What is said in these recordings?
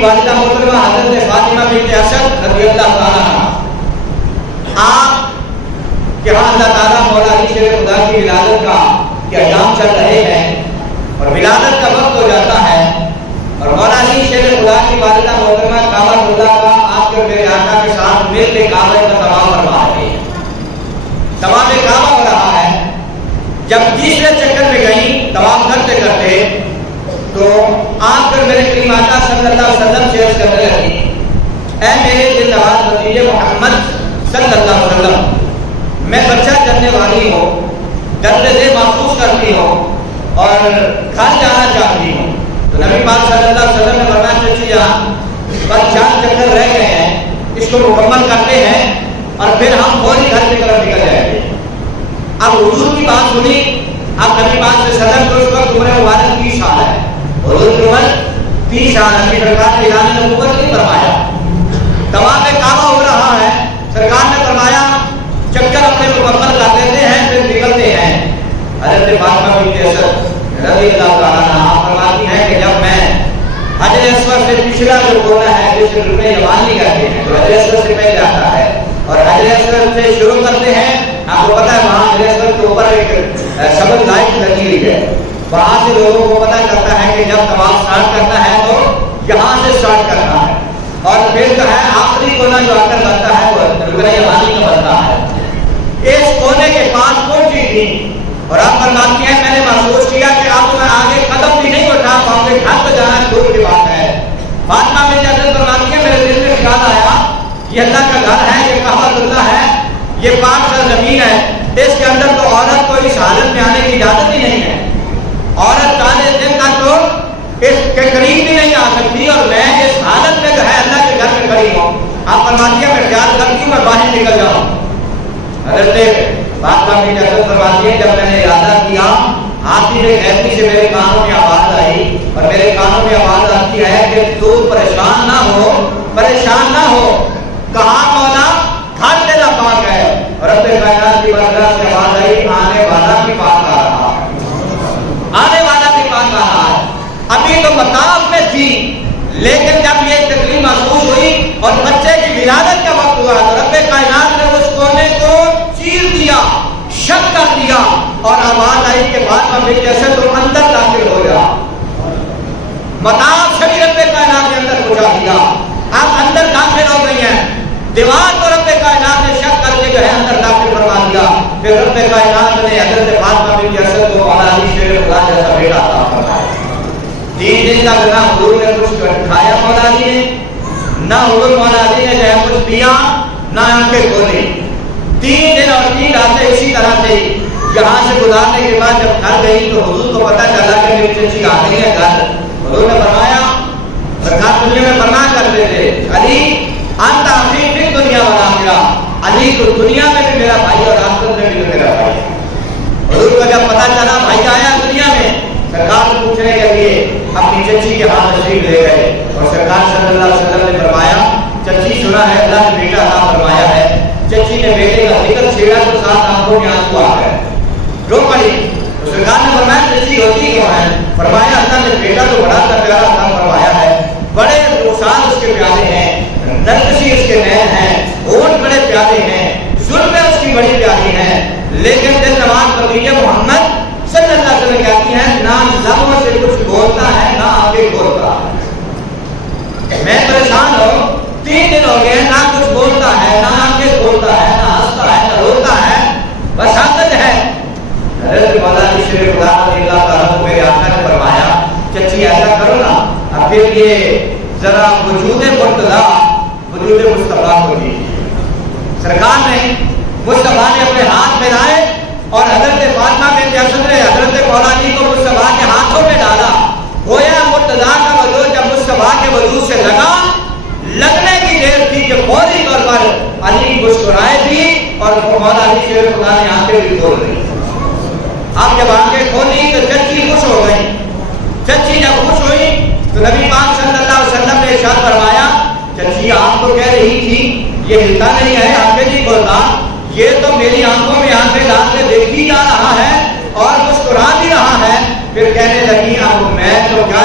کی والدہ محترمہ حضرت فاطمہ بنت اسد رضی اللہ تعالیٰ عنہا، آپ کہ ہاں اللہ تعالیٰ مولا علی شیر خدا کی ولادت کا کے ایام چل رہے ہیں اور ولادت کا وقت ہو جاتا ہے، اور مولا علی شیر خدا کی والدہ محترمہ کعبۃ اللہ کا آپ کے میرے آقا کے ساتھ مل کے کعبہ کا طواف فرما رہے ہیں، طواف کعبہ ہو رہا ہے۔ جب تیسرے چکر میں گئی طواف کرتے کرتے تو آپ کر میرے کریم آقا صلی اللہ علیہ وسلم سے عرض کرنے لگی، اے میرے دل نواز بھتیجے محمد صلی اللہ علیہ وسلم، میں بچہ جننے والی ہوں، درد دل محسوس کرتی ہوں اور گھر جانا چاہتی ہوں۔ تو نبی پاک صلی اللہ علیہ وسلم نے فرمایا چچی جان بس 4 چکر رہ گئے ہیں، اس کو مکمل کرتے ہیں اور پھر ہم فوری گھر کی طرف نکل جائیں گے۔ اب حضور کی بات سنی، اب نبی پاک صلی اللہ علیہ وسلم کو اس وقت عمر مبارک 30 سال ہے، حضور کی عمر 30 سال ہے، سرکار نے اعلان نبوت نہیں فرمایا، طواف کعبہ ہو رہا ہے، سرکار نے فرمایا چکر اپنے مکمل کر لیتے ہیں پھر نکلتے ہیں۔ حضرت فاطمہ بنت اسد رضی اللہ تعالیٰ عنہا فرماتی ہیں کہ جب میں حجر اسود سے پچھلا جو کونا ہے جس سے رکن یمان نہیں کرتے ہیں تو حجر اسود سے پہلے آتا ہے اور حجر اسود سے شروع کرتے ہیں، آپ کو پتا ہے وہاں حجر اسود کے اوپر ایک سبز لائٹ لگی ہوئی ہے، وہاں سے لوگوں کو پتا چلتا ہے کہ جب طواف سٹارٹ کرنا ہے تو یہاں سے سٹارٹ کرنا ہے، اور پھر جو ہے آخری کونا جو آ کر بنتا ہے وہ رکن یمانی کا بنتا ہے۔ اس کونے کے پاس پہنچی تھی اور آپ فرماتی ہیں میں نے محسوس کیا کہ اب میں آگے قدم بھی نہیں اٹھا پاؤں گی، گھر تو جانا دور کی بات ہے۔ فاطمہ بنت اسد فرماتی ہیں میرے دل میں خیال آیا یہ اللہ کا گھر ہے، یہ کعبۃ اللہ ہے، یہ پاک سرزمین ہے، اس کے اندر تو عورت کو اس حالت میں آنے کی اجازت ہی نہیں ہے، عورت 40 دن تک تو اس کے قریب بھی نہیں آ سکتی اور میں اس حالت میں جو ہے اللہ کے گھر میں کھڑی ہوں۔ آپ فرماتی ہیں میں خیال کرتی ہوں میں باہر نکل جاؤں۔ حضرت فاطمہ بنت اسد فرماتی ہے جب میں نے ارادہ کیا آتی میں غیبی سے میرے کانوں میں آواز آئی اور میرے کانوں میں آواز آتی ہے کہ تو پریشان نہ ہو، پریشان نہ ہو، کہاں مولا گھر تیرا پاک ہے، اور رب کائنات کی بارگاہ سے آواز آئی آنے والا بھی پاک آ رہا ہے، آنے والا بھی پاک آ رہا ہے۔ ابھی تو مطاف میں تھی لیکن جب یہ تکلیف محسوس ہوئی اور بچے کی ولادت کا وقت ہوا تو رب کائنات نے اس کونے کو چیر دیا، شک کر دیا اور آواز آئی کہ فاطمہ بنت اسد تم اندر داخل ہو جا۔ مطاف سے رب کائنات نے اندر پہنچا دیا، آپ اندر داخل ہو گئی ہیں، دیوار کو رب کائنات نے شک کر کے جو ہے اندر داخل فرما دیا، پھر رب کائنات نے حضرت فاطمہ بنت اسد کو مولا علی شیر خدا جیسا بیٹا عطا فرمایا۔ 3 دن تک نہ حضور نے کچھ کھایا مولا علی نے، نہ حضور مولا علی نے جو ہے کچھ پیا، نہ آنکھیں کھولی، 3 دن اور 3 راتیں اسی طرح سے یہاں سے گزارنے کے بعد جب گھر گئی تو حضور کو پتہ چلا کہ میری چچی آ گئی ہے گھر۔ حضور نے فرمایا سرکار دنیا میں فرمان کرتے تھے علی انت اخی فی دنیا والآخرہ، علی تو دنیا میں بھی میرا بھائی اور آخرت میں بھی میرا بھائی ہے۔ حضور کو جب پتہ چلا بھائی آیا دنیا میں، سرکار کو پوچھنے کے لیے اپنی چچی کے ہاتھ تشریف لے گئے اور سرکار صلی اللہ علیہ وسلم نے فرمایا چچی سنا ہے اللہ نے بیٹا عطا فرمایا ہے۔ چچی نے بیٹے کا ذکر چھیڑا تو 7 آنکھوں میں آنسو آ گئے، رو پڑی۔ تو سرکار نے فرمایا چچی ہوتی کیوں ہے؟ فرمایا اللہ نے بیٹا تو بڑا سا پیارا عطا فرمایا ہے، بڑے رخسار اس کے پیارے ہیں، نرگسی اس کے نین ہیں، ہونٹ بڑے پیارے ہیں، زلفیں اس کی بڑی پیاری ہیں، لیکن دل نواز بھتیجے محمد صلی اللہ علیہ وسلم کہتی ہیں نہ لبوں سے کچھ بولتا ہے نہ آگے بولتا ہے، میں پریشان ہوں، 3 دن ہو گئے نہ کچھ بولتا ہے نہ آگے بولتا ہے نہ ہنستا ہے نہ روتا ہے، بس حسد ہے۔ حضرت مولا علی شیر خدا رضی اللہ تعالیٰ عنہ میرے آقا نے فرمایا چچی ایسا کرو نا اب پھر یہ ذرا وجود مرتضیٰ وجود مصطفیٰ کو دی۔ سرکار نے مصطفیٰ نے اپنے ہاتھ میں لائے اور حضرت فاطمہ بنت اسد نے حضرت مولا علی کو مصطفیٰ کے ہاتھوں میں ڈالا، گویا مرتضیٰ کا وجود جب مصطفیٰ کے وجود سے لگنے کی دیر تھی کہ فوری طور پر علی مسکرائے بھی اور مولا علی شیر خدا نے آنکھیں بھی کھول لی۔ اب جب آنکھیں کھولی تو چچی خوش ہو گئی، چچی جب خوش ہوئی تو نبی پاک صلی اللہ علیہ وسلم نے ارشاد فرمایا چچی آپ تو کہہ رہی تھی یہ ہلتا نہیں ہے آنکھیں نہیں کھولتا، یہ تو میری آنکھوں میں آنکھیں ڈال کے دیکھی جا رہا ہے اور مسکرا بھی رہا ہے۔ پھر کہنے لگی اب میں تو کیا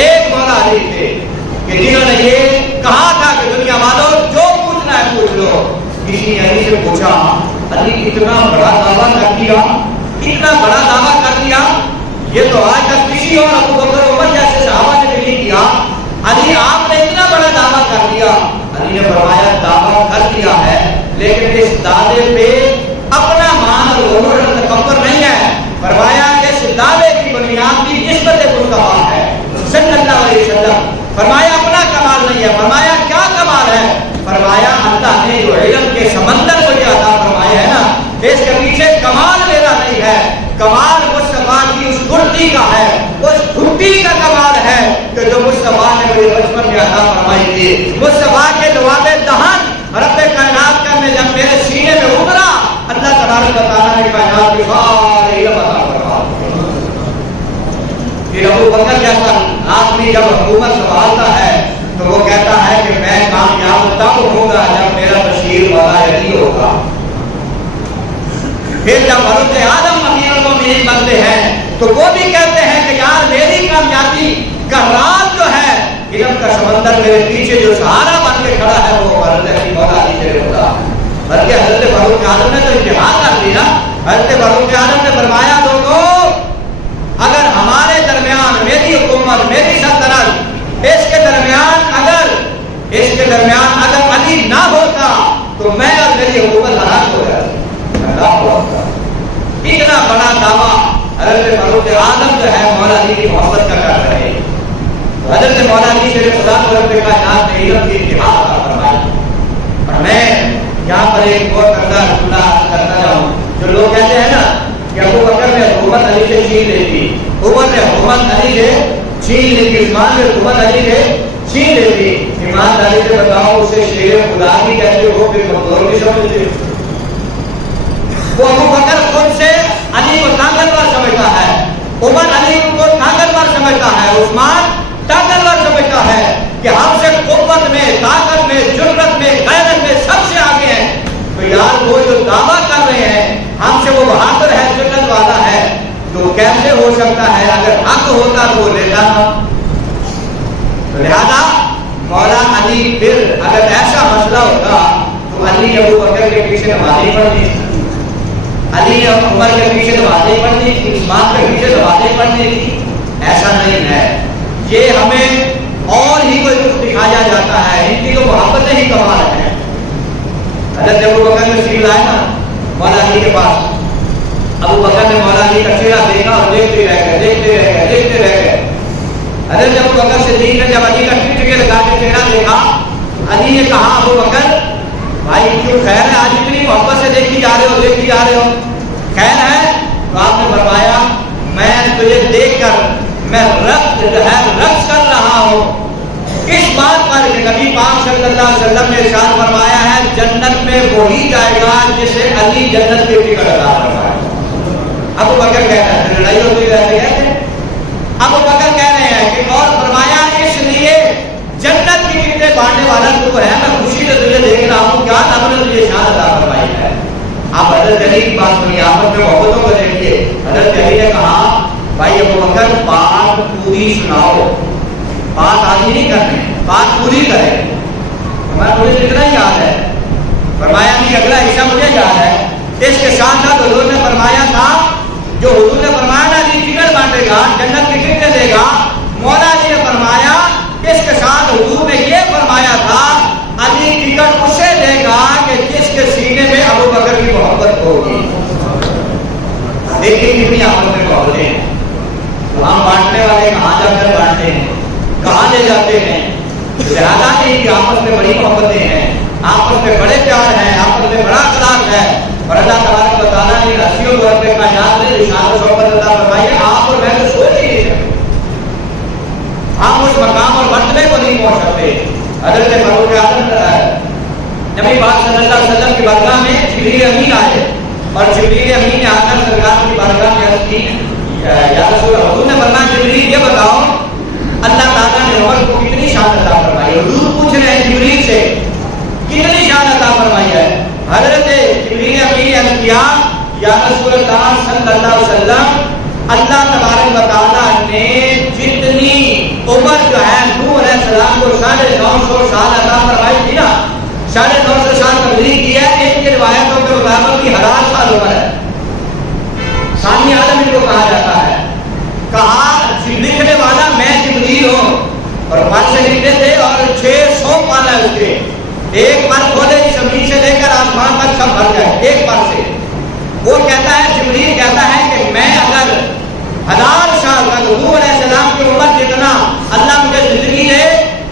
ایک مولا علی تھے کہ جنہوں نے یہ کہا تھا کہ دنیا والوں جو پوچھنا ہے پوچھ لو. کسی نے علی سے پوچھا علی اتنا بڑا دعویٰ کر دیا، اتنا بڑا دعویٰ کر دیا، یہ تو آج تک کسی اور ابو بکر عمر جیسے صحابہ نے نہیں کیا، علی آپ نے اتنا بڑا دعویٰ کر دیا. علی نے فرمایا دعویٰ کر دیا ہے لیکن اس دعوے پہ اپنا مان اور غرور اور تکبر نہیں ہے. فرمایا کہ اس دعوے کی بنیاد کی نسبت مصطفیٰ ہے صلی اللہ علیہ وسلم. فرمایا اپنا کمال نہیں ہے. فرمایا کیا کمال ہے؟ فرمایا اللہ نے جو علم کے سمندر مجھے عطا فرمایا ہے نا، اس کے پیچھے کمال میرا نہیں ہے، کمال مصطفیٰ کی اس گھٹی کا ہے، اس گھٹی کا کمال ہے کہ جو مصطفیٰ نے مجھے بچپن میں عطا فرمائی تھی. مصطفیٰ کے جواب دہن رب کائنات کا میں جب میرے سینے میں ابھرا، اللہ تبارک و تعالیٰ نے کائنات کی سارے علم عطا فرما. پھر ابو بکر جیسا آدمی جب حکومت سنبھالتا ہے تو وہ کہتا ہے کہ میں کامیاب تب ہوگا جب میرا بشیر والا علی ہوگا. پھر جب حضرت آدم امیر المومنین بنتے ہیں تو وہ بھی کہتے ہیں کہ یار میری کامیابی کا راز جو ہے علم کا سمندر میرے پیچھے جو سہارا بن کے کھڑا ہے وہ حضرت علی مولا علی شیر خدا. بلکہ حضرت فاروق اعظم نے تو اتحاد کر دیا. حضرت فاروق اعظم نے فرمایا لوگوں اگر ہمارے درمیان میری حکومت میری سلطنت اس کے درمیان اگر علی نہ ہوتا تو میں اور میری حکومت ہلاک ہو جاتی. اتنا بڑا دعویٰ حضرت فاروق اعظم جو ہے مولا علی کی محبت کا کر رہے ہیں. حضرت مولا علی شیر خدا کو رب کائنات نے علم کی انتہا عطا فرمائی. اور میں یہاں پر ایک اور کرتا جاؤں. جو لوگ کہتے ہیں نا کہ ابو بکر نے حکومت علی سے چھین لی تھی، عمر نے حکومت علی سے چھین لی تھی، عثمان نے حکومت علی سے چھین لی تھی. ایمانداری سے بتاؤ اسے شیر خدا کی کہتے ہو پھر کمزور بھی سمجھتے ہو. وہ ابو بکر خود سے علی کو طاقتور سمجھتا ہے، عمر علی کو طاقتور سمجھتا ہے، عثمان طاقتور سمجھتا ہے کہ ہم سے قوت میں، طاقت میں، جرأت میں، غیرت میں سب سے آگے ہیں. تو یار وہ جو دعویٰ کر رہے ہیں ہم سے وہ بہادر ہے، جرأت والا ہے، تو کیسے ہو سکتا ہے اگر حق ہوتا تو وہ لیتا نہ. لہذا مولا علی پھر اگر ایسا مسئلہ ہوتا تو علی ابو بکر کے پیچھے نمازیں پڑھنی، علی نے عمر کے پیچھے نمازیں پڑھنی تھی، عثمان کے پیچھے نمازیں پڑھنی تھی. ایسا نہیں ہے. یہ ہمیں اور ہی کوئی کچھ دکھایا جاتا ہے. ان کی تو محبتیں ہی کمال ہیں. حضرت ابو بکر نے تشریف لائے نا مولا علی کے پاس. ابو بکر نے مولا علی کا چہرہ دیکھا اور دیکھتے رہ گئے. حضرت ابو بکر صدیق نے جب علی کا ٹکٹے لگا کے چہرہ دیکھا، علی نے کہا ابو بکر بھائی کیوں خیر ہے، آج اتنی محبت سے دیکھی جا رہے ہو، خیر ہے؟ تو آپ نے فرمایا میں تجھے دیکھ کر میں رقص کر رہا ہوں اس بات پر کہ نبی پاک صلی اللہ علیہ وسلم نے ارشاد فرمایا ہے جنت میں وہی جائے گا جسے علی جنت کے ٹکٹ عطا فرمائے. ابو بکر کہتا ہے لڑائی ہوتی رہتی ہے. ابو بکر کہہ رہے ہیں کہ اور فرمایا اس لیے جنت کی ٹکٹیں بانٹنے والا تو ہے، میں خوشی سے تجھے دیکھ رہا ہوں، کیا رب نے تجھے شان عطا فرمائی ہے. آپ حضرت علی کی بات سنیے، آپس میں محبتوں کو دیکھیے. حضرت علی نے کہا بھائی ابو بکر بات پوری سناؤ، بات آدھی نہیں کرنی، بات پوری کریں. ہمارا مجھے اتنا ہی یاد ہے. فرمایا نہیں اگلا حصہ مجھے یاد ہے. اس کے ساتھ ساتھ حضور نے فرمایا تھا جو حضور نے فرمایا نا علی ٹکٹ بانٹے گا، جنت کی ٹکٹیں دے گا. مولا علی نے فرمایا اس کے ساتھ حضور نے یہ فرمایا تھا علی ٹکٹ اسے دے گا کہ جس کے سینے میں ابو بکر کی محبت ہوگی. دیکھیں کتنی آپس میں محبتیں ہیں. ہم بانٹنے والے کہاں جا کر بانٹتے ہیں، کہاں لے جاتے ہیں. لہٰذا نہیں کہ آپس میں بڑی محبتیں ہیں، آپس میں بڑے پیار ہیں، آپس میں بڑا اخلاق ہے. اور اللہ تبارک و تعالیٰ نے رسیوں کو اپنے کائنات میں اشارہ و صحبت عطا فرمائی ہے. آپ اور میں تو سوچ ہی نہیں سکتے، ہم اس مقام اور مرتبے کو نہیں پہنچ سکتے. حضرت فاروق اعظم نبی پاک صلی اللہ علیہ وسلم کی بارگاہ میں جبریل امین آئے اور جبریل امین نے آ کر سرکار کی بارگاہ میں عرض کی یا رسول اللہ. حضور نے فرمایا جبریل یہ بتاؤ اللہ تعالیٰ نے عمر کو کتنی شان عطا فرمائی ہے. حضور پوچھ رہے ہیں جبریل سے کتنی شان عطا فرمائی ہے. حضرت جبریل امین نے عرض کیا یا رسول اللہ صلی اللہ علیہ وسلم اللہ تبارک و تعالیٰ نے جتنی عمر جو ہے نوح علیہ السلام کو 950 سال عطا فرمائی تھی نا، 950 سال تبلیغ کی ہے. ان کی روایتوں کے مطابق کی 1000 سال عمر ہے. ثانی عالم ان کو کہا جاتا ہے. کہا لکھنے والا میں جبریل ہوں، اور پر سے لکھتے تھے اور 600 پالا ہے اس کے. ایک پر کھولے زمین سے لے کر آسمان تک سب بھر جائے ایک پر سے. وہ کہتا ہے جبریل کہتا ہے کہ میں اگر 1000 سال تک حضور علیہ السلام کی عمر جتنا اللہ مجھے زندگی دے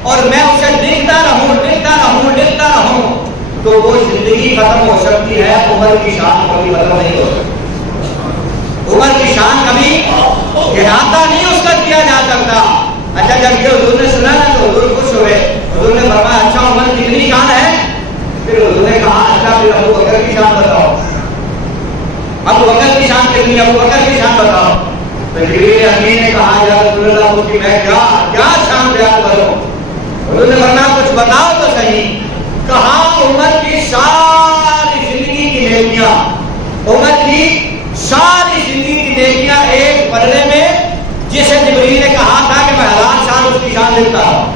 اور میں اسے لکھتا رہوں تو وہ زندگی ختم ہو سکتی ہے، عمر کی شان کبھی ختم نہیں ہو سکتی. عمر کی شان کبھی احاطہ نہیں اس کا کیا جا سکتا. اچھا جب یہ حضور نے سنا نا تو حضور خوش ہوئے. حضور نے فرمایا اچھا عمر کتنی شان ہے؟ پھر حضور نے کہا اچھا پھر ابو بکر کی شان بتاؤ. ابو بکر کی شان کتنی؟ ابو بکر کی شان بتاؤ. تو جبریل امین نے کہا یا رسول اللہ اس کی میں کیا شان بیان کروں؟ حضور نے فرمایا کچھ بتاؤ تو صحیح. کہا عمر کی ساری زندگی کی نیکیاں، عمر کی ساری زندگی کی نیکیاں ایک پلڑے میں، جسے جبریل نے کہا تھا کہ میں 1000 سال اس کی شان لکھتا ہوں.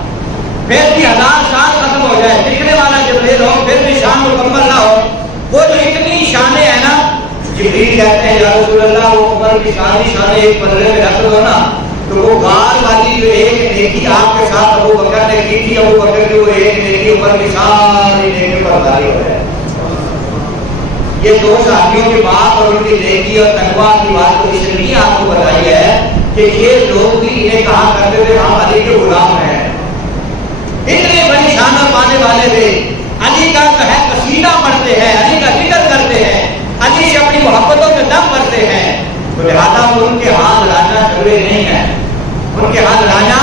پھر بھی 1000 سال ختم ہو جائے، لکھنے والا جبریل ہو پھر بھی شان مکمل نہ ہو. وہ جو اتنی شانیں ہیں نا، جبریل کہتے ہیں یا رسول اللہ وہ عمر کی ساری شانیں ایک پلڑے میں رکھ دو نا، تو وہ غار والی جو ایک نیکی آپ کے ساتھ ابو بکر نے کی تھی، ابو بکر کی وہ ایک نیکی عمر کی ساری نیکی پر بھاری ہو جائے. یہ دو صحابیوں کی بات اور ان کی نیکی اور تقویٰ کی بات کو اس لیے آپ کو بتائی ہے کہ یہ لوگ بھی انہیں کہا کرتے تھے ہم علی کے غلام ہیں. اتنے بڑی شانہ پانے والے تھے. علی کا جو ہے قصیدہ پڑھتے ہیں، علی کا ذکر کرتے ہیں، علی سے اپنی محبتوں میں دم بھرتے ہیں. تو لہٰذا ان کے ہاتھ لڑانا جھگڑے نہیں ہیں. ان کے ہاتھ لڑانا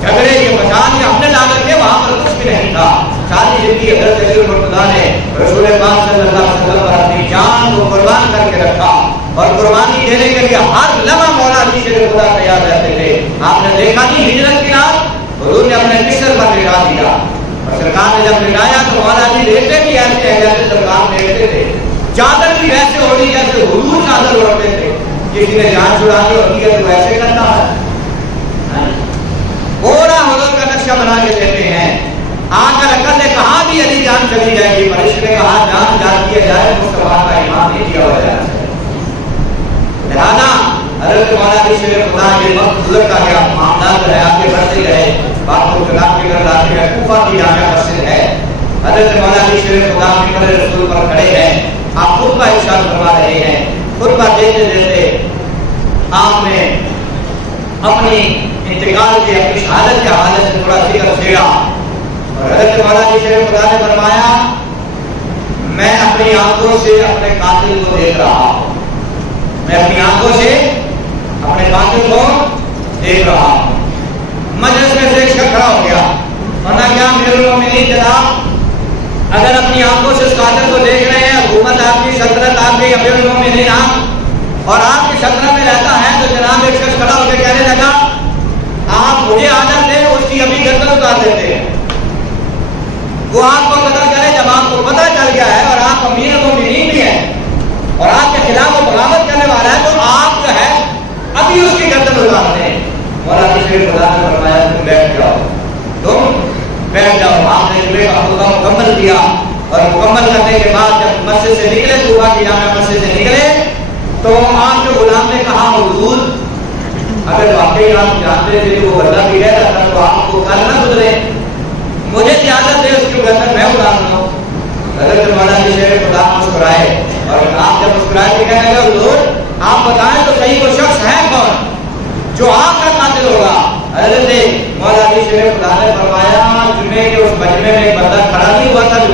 جھگڑے یہ مشان یا اپنے لاگت کے وہاں پر کچھ بھی نہیں تھا. ساری زندگی حضرت علی مرتضیٰ نے رسول پاک صلی اللہ علیہ وسلم پر اپنی جان کو قربان کر کے رکھا، اور قربانی دینے کے لیے ہر لمحہ مولا علی سے خدا تیار رہتے تھے. آپ نے دیکھا نہیں ہجرت کی رات حضور نے اپنے بستر پر لٹا دیا، اور سرکار نے جب لٹایا تو مولا علی لیٹے بھی ایسے ہیں جیسے سرکار لیٹتے تھے. چادر بھی ویسے اوڑھی جیسے حضور چادر اوڑھتے تھے. کسی نے جان چھڑانی ہوتی ہے تو ویسے کرتا ہے. پورا حضور کا نقشہ بنا کے دیتے ہیں. آ کر عقل نے کہا بھی علی جان چلی جائے گی، پر اس نے کہا جان جان کیا جائے مصطفیٰ کا ایمان نہیں کیا ہوا جانا چاہیے. لہٰذا حضرت مولا علی شیر خدا کے وقت گزرتا گیا، معاملات رہے آگے بڑھتے رہے. بات کو خلاف کے کر لاتے ہیں. کوفہ کی جامع مسجد ہے. حضرت مولا علی شیر خدا ممبر رسول پر کھڑے ہیں. آپ خطبہ ارشاد فرما رہے ہیں. خطبہ دیتے دیتے آپ نے اپنی انتقال کی اپنی شہادت کے حوالے سے تھوڑا ذکر چھیڑا، اور حضرت مولا علی شیر خدا نے فرمایا میں اپنی آنکھوں سے اپنے قاتل کو دیکھ رہا ہوں. میں اپنی آنکھوں سے اپنے قاتل کو دیکھ رہا ہوں. مجلس میں سے ایک شخص کھڑا ہو گیا. ورنہ کیا امیر المومنین جناب اگر اپنی آنکھوں سے اس قاتل کو دیکھ رہے ہیں، حکومت آپ کی، سلطنت آپ کی، امیر المومنین آپ، اور آپ کی سلطنت میں رہتا ہے، تو جناب ایک شخص کھڑا ہو کے کہنے لگا آپ مجھے عادت دیں اس کی ابھی گردن اتار دیتے ہیں. وہ آپ کو قتل کرے جب آپ کو پتہ چل گیا ہے اور آپ امیر المومنین بھی ہیں اور آپ کے خلاف وہ بغاوت کرنے والا ہے، تو آپ جو ہے ابھی اس کی گردن اتار دیں. مولا علی شیر خدا نے فرمایا تم بیٹھ جاؤ، تم بیٹھ جاؤ. آپ نے جمعے کا خطبہ مکمل کیا، اور مکمل کرنے کے بعد جب مسجد سے نکلے، کوفہ کی جامع مسجد سے نکلے، تو آپ کے غلام نے کہا حضور اگر واقعی آپ جانتے تھے کہ وہ بندہ بھی رہتا تھا تو آپ کو کل نہ گزرے، مجھے اجازت دے اس کی گردن میں اڑا دوں. حضرت مولا علی شیر خدا مسکرائے، اور آپ جب مسکرائے تو کہنے لگے حضور آپ بتائیں تو صحیح وہ شخص ہے کون جو آپ کا قاتل ہوگا. حضرت مولا علی شیر خدا نے فرمایا جمعے کے اس مجمع میں ایک بندہ کھڑا نہیں ہوا تھا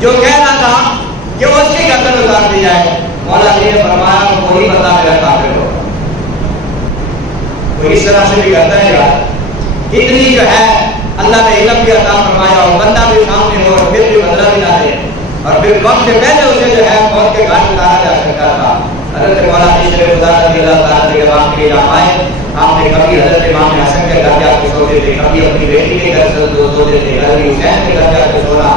جو کہہ رہا تھا کہ اس کی گردن اتار دی جائے. مولا علی نے فرمایا وہی بندہ میرا قاتل ہوگا. وہ اس طرح سے بھی کرتا ہے یار. اتنی جو ہے اللہ نے علم بھی عطا فرمایا، اور بندہ بھی سامنے ہو اور پھر بھی بدلہ بھی نہ دے، اور پھر وقت سے پہلے اسے جو ہے موت کے گھاٹ اتارا جا سکتا تھا. حضرت مولا علی شیر خدا رضی اللہ تعالیٰ کے بعد کے یہاں آئے. آپ نے کبھی حضرت امام حسن کے گھر جا کے سوتے تھے، کبھی اپنی بیٹی کے گھر سے سوتے تھے، کبھی حسین کے گھر جا کے سونا.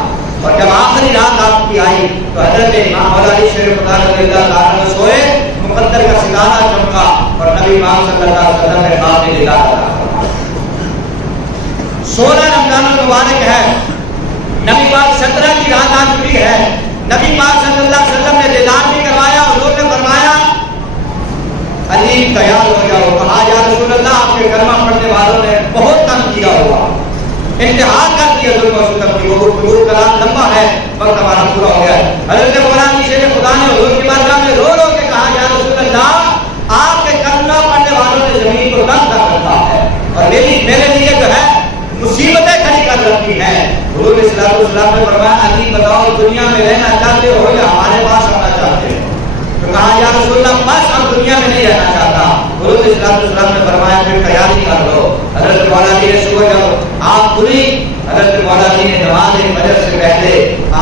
اور جب آخری رات آپ کی آئی تو حضرت امام مولا علی شیر خدا رضی اللہ تعالیٰ نے سوئے، مقدر کا ستارہ چمکا نبی پاک صلی اللہ علیہ وسلم نے خواب میں دیدار عطا فرمایا۔ 16 رمضان المبارک ہے، نبی پاک 17 کی رات آ چکی ہے، نبی پاک صلی اللہ علیہ وسلم نے دیدار بھی کروایا، حضور نے فرمایا علی تیار ہو جاؤ۔ کہا یا رسول اللہ آپ کے کلمہ پڑھنے والوں نے بہت تنگ کیا ہوا، انتہا کر دیا ظلم و ستم کی، وہ گفتگو کلام لمبا ہے، وقت ہمارا پورا ہو گیا ہے۔ حضرت مولانا شیر خدا نے حضور کی بارگاہ میں رو رو کے کہا یا رسول اللہ آپ کے کلمہ پڑھنے والوں نے زمین کو تنگ کر رکھا ہے اور میرے لیے جو ہے مصیبتیں کھڑی کر رکھی ہیں۔ حضور صلی اللہ علیہ وسلم نے فرمایا علی بتاؤ دنیا میں رہنا چاہتے ہو یا ہمارے پاس آنا چاہتے ہو؟ تو کہا یا رسول اللہ بس اب دنیا میں نہیں رہنا چاہتا۔ حضور صلی اللہ علیہ وسلم نے فرمایا پھر تیاری کر لو۔ حضرت مولانا نے صبح جب آپ کھلی، حضرت مولانا نے نماز فجر سے پہلے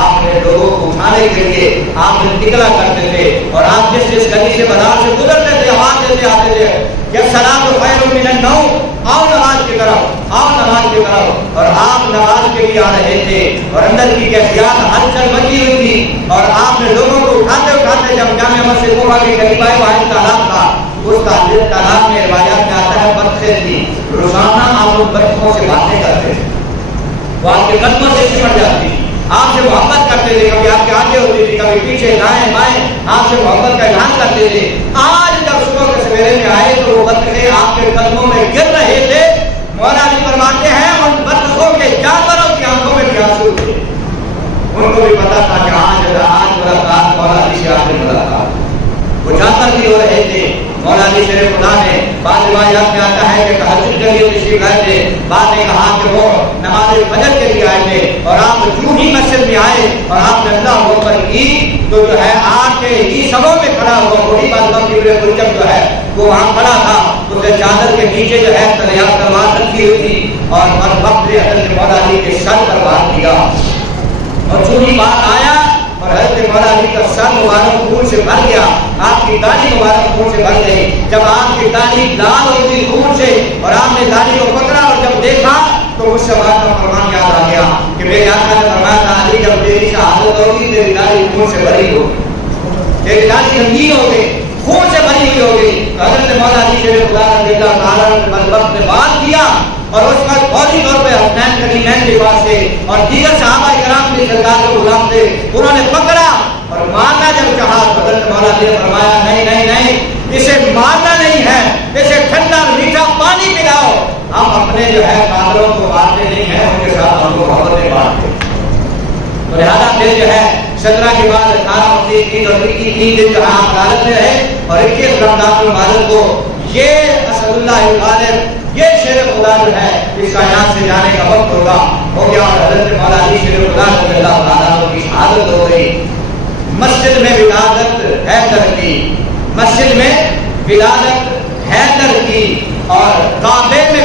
آپ نے لوگوں کو اٹھانے کے لیے آپ نکلا کرتے تھے، اور آپ جس گلی سے بازار سے گزرتے تھے آواز دیتے آتے تھے کہ الصلاۃ خیر من النوم، آؤ نماز کی طرف، آؤ نماز کی طرف، اور آپ نماز کے لیے آ رہے تھے اور اندر کی کیفیات ہلچل مچی ہوئی تھی، اور آپ نے لوگوں کو اٹھاتے اٹھاتے جب جامع مسجد کوبہ کے قریب آئے واحد تالاب تھا، اس تالاب میں روایات میں آتا ہے بطخیں تھی، روزانہ آپ ان بطخوں سے باتیں کرتے تھے، وہ آپ کے قدموں سے چمٹ جاتی، آپ سے محبت کرتے تھے، کبھی آپ کے آگے ہوتی تھی کبھی پیچھے دائیں بائیں، آپ سے محبت کا اعلان کرتے تھے۔ آج جب صبح کے سویرے میں آئے تو وہ بطخیں آپ کے قدموں میں گر رہے تھے۔ مولا علی فرماتے ہیں ان بطخوں کے جانوروں کی آنکھوں میں بھی آنسو تھے، ان کو بھی پتا تھا کہ آج ملاقات مولا علی سے آخری ملاقات، وہ جانور بھی ہو رہے تھے۔ مولا علی شیر خدا نے بعض روایات میں آتا ہے کہ تہجد کے لیے تشریف لائے تھے، بعد نے کہا کہ وہ نماز فجر کے لیے آئے تھے، اور آپ جو ہی مسجد میں آئے اور آپ نے اللہ اکبر کی تو جو ہے آگ کے ہی سبوں میں کھڑا ہوا وہی بات جو ہے وہ وہاں کھڑا تھا، اس نے چادر کے نیچے جو ہے تلوار رکھی ہوئی تھی، اور وقت حضرت مولا علی کے سر پر وار کیا، اور جو ہی بات آیا اور حضرت مولا علی کا سر مبارک خون سے بھر گیا، آپ کی داڑھی مبارک خون سے بھر گئی۔ جب آپ کی داڑھی لال ہوئی خون سے اور آپ نے داڑھی کو پکڑا اور جب دیکھا تو اس سے بات کا فرمان یاد آ گیا کہ میرے آقا نے فرمایا تھا علی جب تیری شہادت ہوگی تیری داڑھی خون سے بھری ہوگی، تیری داڑھی رنگین ہوگی، خون سے بھری ہوئی ہوگی۔ حضرت مولا علی شیر خدا رضی اللہ تعالیٰ عنہ وقت نے بات کیا، اور اس وقت فوری طور پہ حسنین کریمین کے پاس سے اور دیگر صحابہ کرام بھی سرکار کو غلام تھے، انہوں نے پکڑا اور مارنا جب چاہا تو حضرت مولا علی نے فرمایا نہیں نہیں نہیں، اسے مارنا نہیں ہے، اسے ٹھنڈا میٹھا پانی پلاؤ، ہم اپنے جو ہے قاتلوں کو مارتے نہیں ہیں، ان کے ساتھ ہم کو محبتیں بانٹتے ہیں۔ تو لہٰذا پھر جو ہے 17 کے بعد 18 29 30 اور 21 3 دن جو ہے آپ عدالت میں رہے، اور 21 رمضان المبارک کو یہ اسد اللہ الغالب یہ شیر خدا جو ہے اس کائنات سے جانے کا وقت ہوگا، ہو گیا، اور حضرت مولا علی شیر خدا رضی اللہ تعالیٰ عنہ کی شہادت ہو گئی۔ مسجد میں ولادت حیدر کی، مسجد میں ولادت حیدر کی، اور کعبے میں